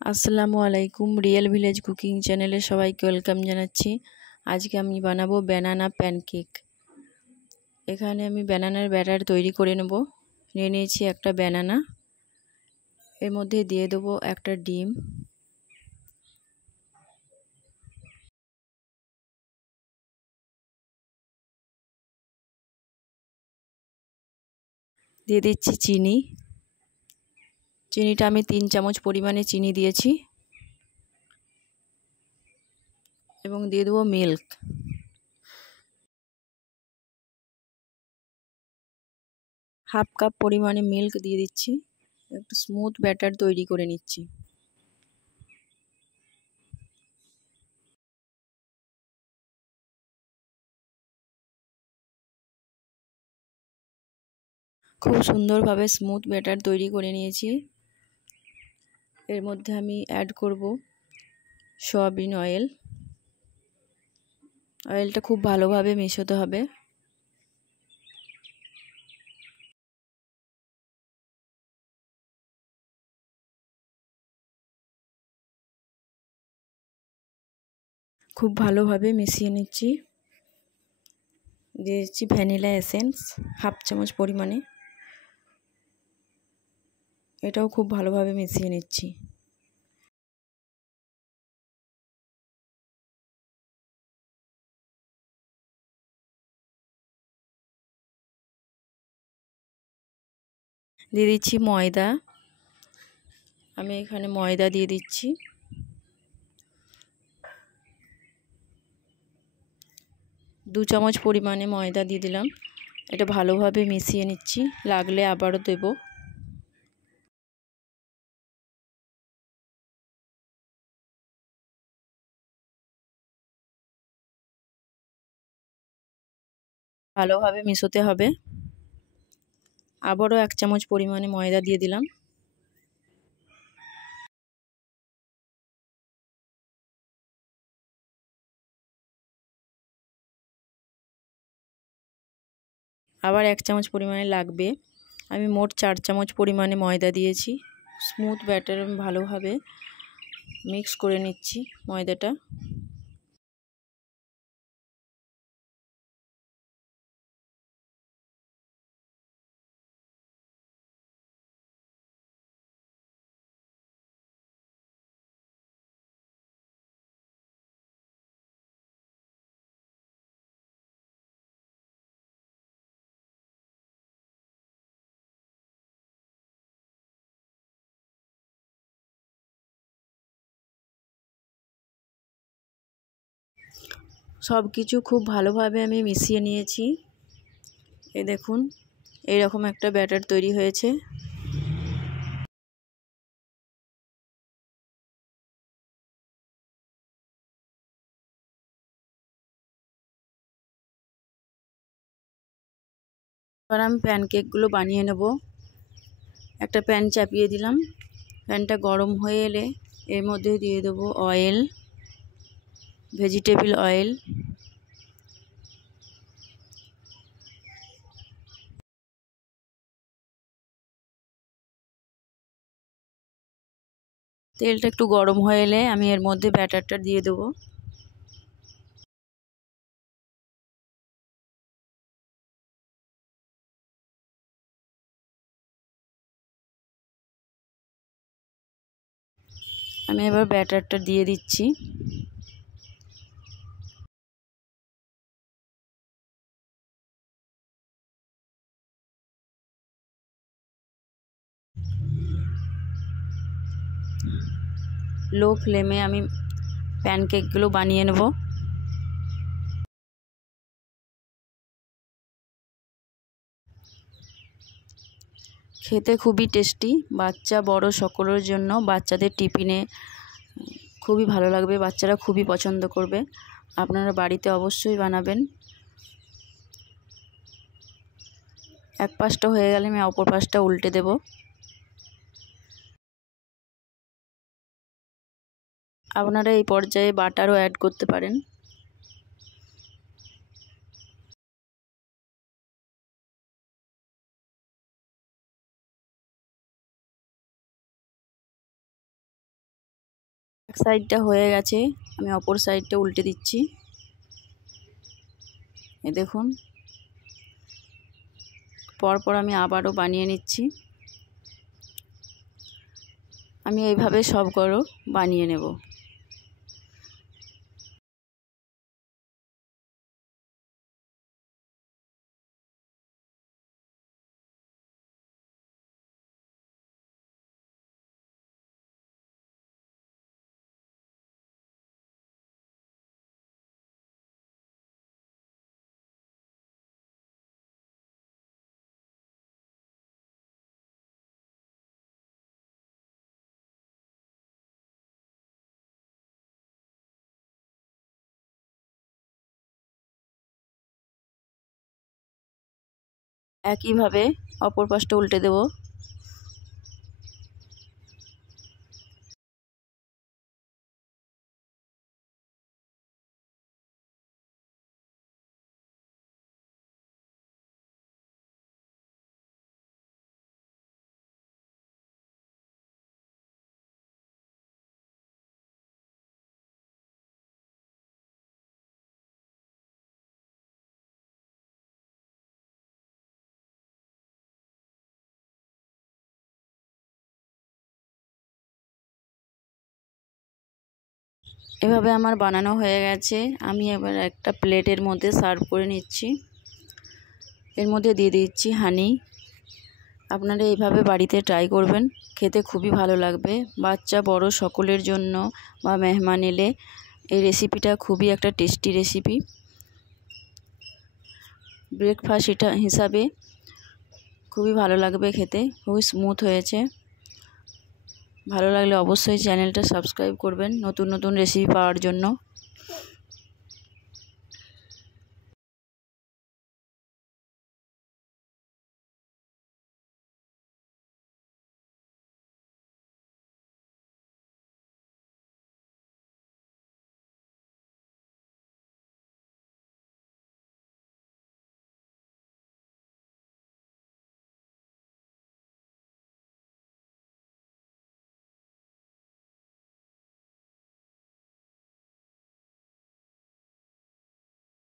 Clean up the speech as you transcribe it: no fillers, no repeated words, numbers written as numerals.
আসসালামু আলাইকুম। Real village cooking চ্যানেলে সবাইকে ওয়েলকাম জানাচ্ছি। আজকে আমি বানাবো ব্যানানা প্যানকেক। এখানে আমি ব্যানানার ব্যাটার তৈরি করে নেব। নিয়ে নিয়েছি একটা ব্যানানা, এর মধ্যে দিয়ে দেবো একটা ডিম, দিয়ে দিচ্ছি চিনিটা আমি 3 চামচ পরিমাণে চিনি দিয়েছি, এবং দিয়ে দেবো মিল্ক। হাফ কাপ পরিমাণে মিল্ক দিয়ে দিচ্ছি। একটু স্মুথ ব্যাটার তৈরি করে নিচ্ছি। খুব সুন্দরভাবে স্মুথ ব্যাটার তৈরি করে নিয়েছি। এর মধ্যে আমি অ্যাড করব সয়াবিন অয়েল। অয়েলটা খুব ভালোভাবে মেশাতে হবে। খুব ভালোভাবে মিশিয়ে নিচ্ছি। দিয়েছি ভ্যানিলা এসেন্স হাফ চামচ পরিমাণে। এটাও খুব ভালোভাবে মিশিয়ে নিচ্ছি। দিয়ে দিচ্ছি ময়দা। আমি এখানে ময়দা দিয়ে দিচ্ছি। দু চামচ পরিমাণে ময়দা দিয়ে দিলাম। এটা ভালোভাবে মিশিয়ে নিচ্ছি, লাগলে আবারও দেব। ভালোভাবে মিশোতে হবে। আবারও 1 চামচ পরিমাণে ময়দা দিয়ে দিলাম। আবার 1 চামচ পরিমাণে লাগবে। আমি মোট 4 চামচ পরিমাণে ময়দা দিয়েছি। স্মুথ ব্যাটার ভালোভাবে মিক্স করে নিচ্ছি ময়দাটা। সব কিছু খুব ভালোভাবে আমি মিশিয়ে নিয়েছি। এই দেখুন, এইরকম একটা ব্যাটার তৈরি হয়েছে। এবার আমি প্যানকেকগুলো বানিয়ে নেব। একটা প্যান চাপিয়ে দিলাম। প্যানটা গরম হয়ে এলে এর মধ্যে দিয়ে দেবো অয়েল, ভেজিটেবল অয়েল। তেলটা একটু গরম হয়ে এলে আমি এর মধ্যে ব্যাটারটা দিয়ে দেবো। আমি এবার ব্যাটারটা দিয়ে দিচ্ছি। লো ফ্লেমে আমি প্যানকেকগুলো বানিয়ে নেব। খেতে খুবই টেস্টি, বাচ্চা বড় সকলের জন্য। বাচ্চাদের টিফিনে খুবই ভালো লাগবে, বাচ্চারা খুবই পছন্দ করবে। আপনারা বাড়িতে অবশ্যই বানাবেন। এক পাশটা হয়ে গেলে আমি অপর পাশটা উল্টে দেব। আপনারা এই পর্যায়ে বাটারও অ্যাড করতে পারেন। এক সাইডটা হয়ে গেছে, আমি অপর সাইডটা উল্টে দিচ্ছি। এই দেখুন, পরপর আমি আবারও বানিয়ে নিচ্ছি। আমি এইভাবে সবগুলো বানিয়ে নেব। একইভাবে অপর পাশটা উল্টে দেব। এভাবে আমার বানানো হয়ে গেছে। আমি এবার একটা প্লেটের মধ্যে সার্ভ করে নিচ্ছি। এর মধ্যে দিয়ে দিচ্ছি হানি। আপনারা এইভাবে বাড়িতে ট্রাই করবেন, খেতে খুবই ভালো লাগবে। বাচ্চা বড় সকলের জন্য বা মেহমান এলে এই রেসিপিটা খুবই একটা টেস্টি রেসিপি। ব্রেকফাস্ট এটা হিসাবে খুবই ভালো লাগবে খেতে, খুবই স্মুথ হয়েছে। ভালো লাগলে অবশ্যই চ্যানেলটা সাবস্ক্রাইব করবেন নতুন নতুন রেসিপি পাওয়ার জন্য।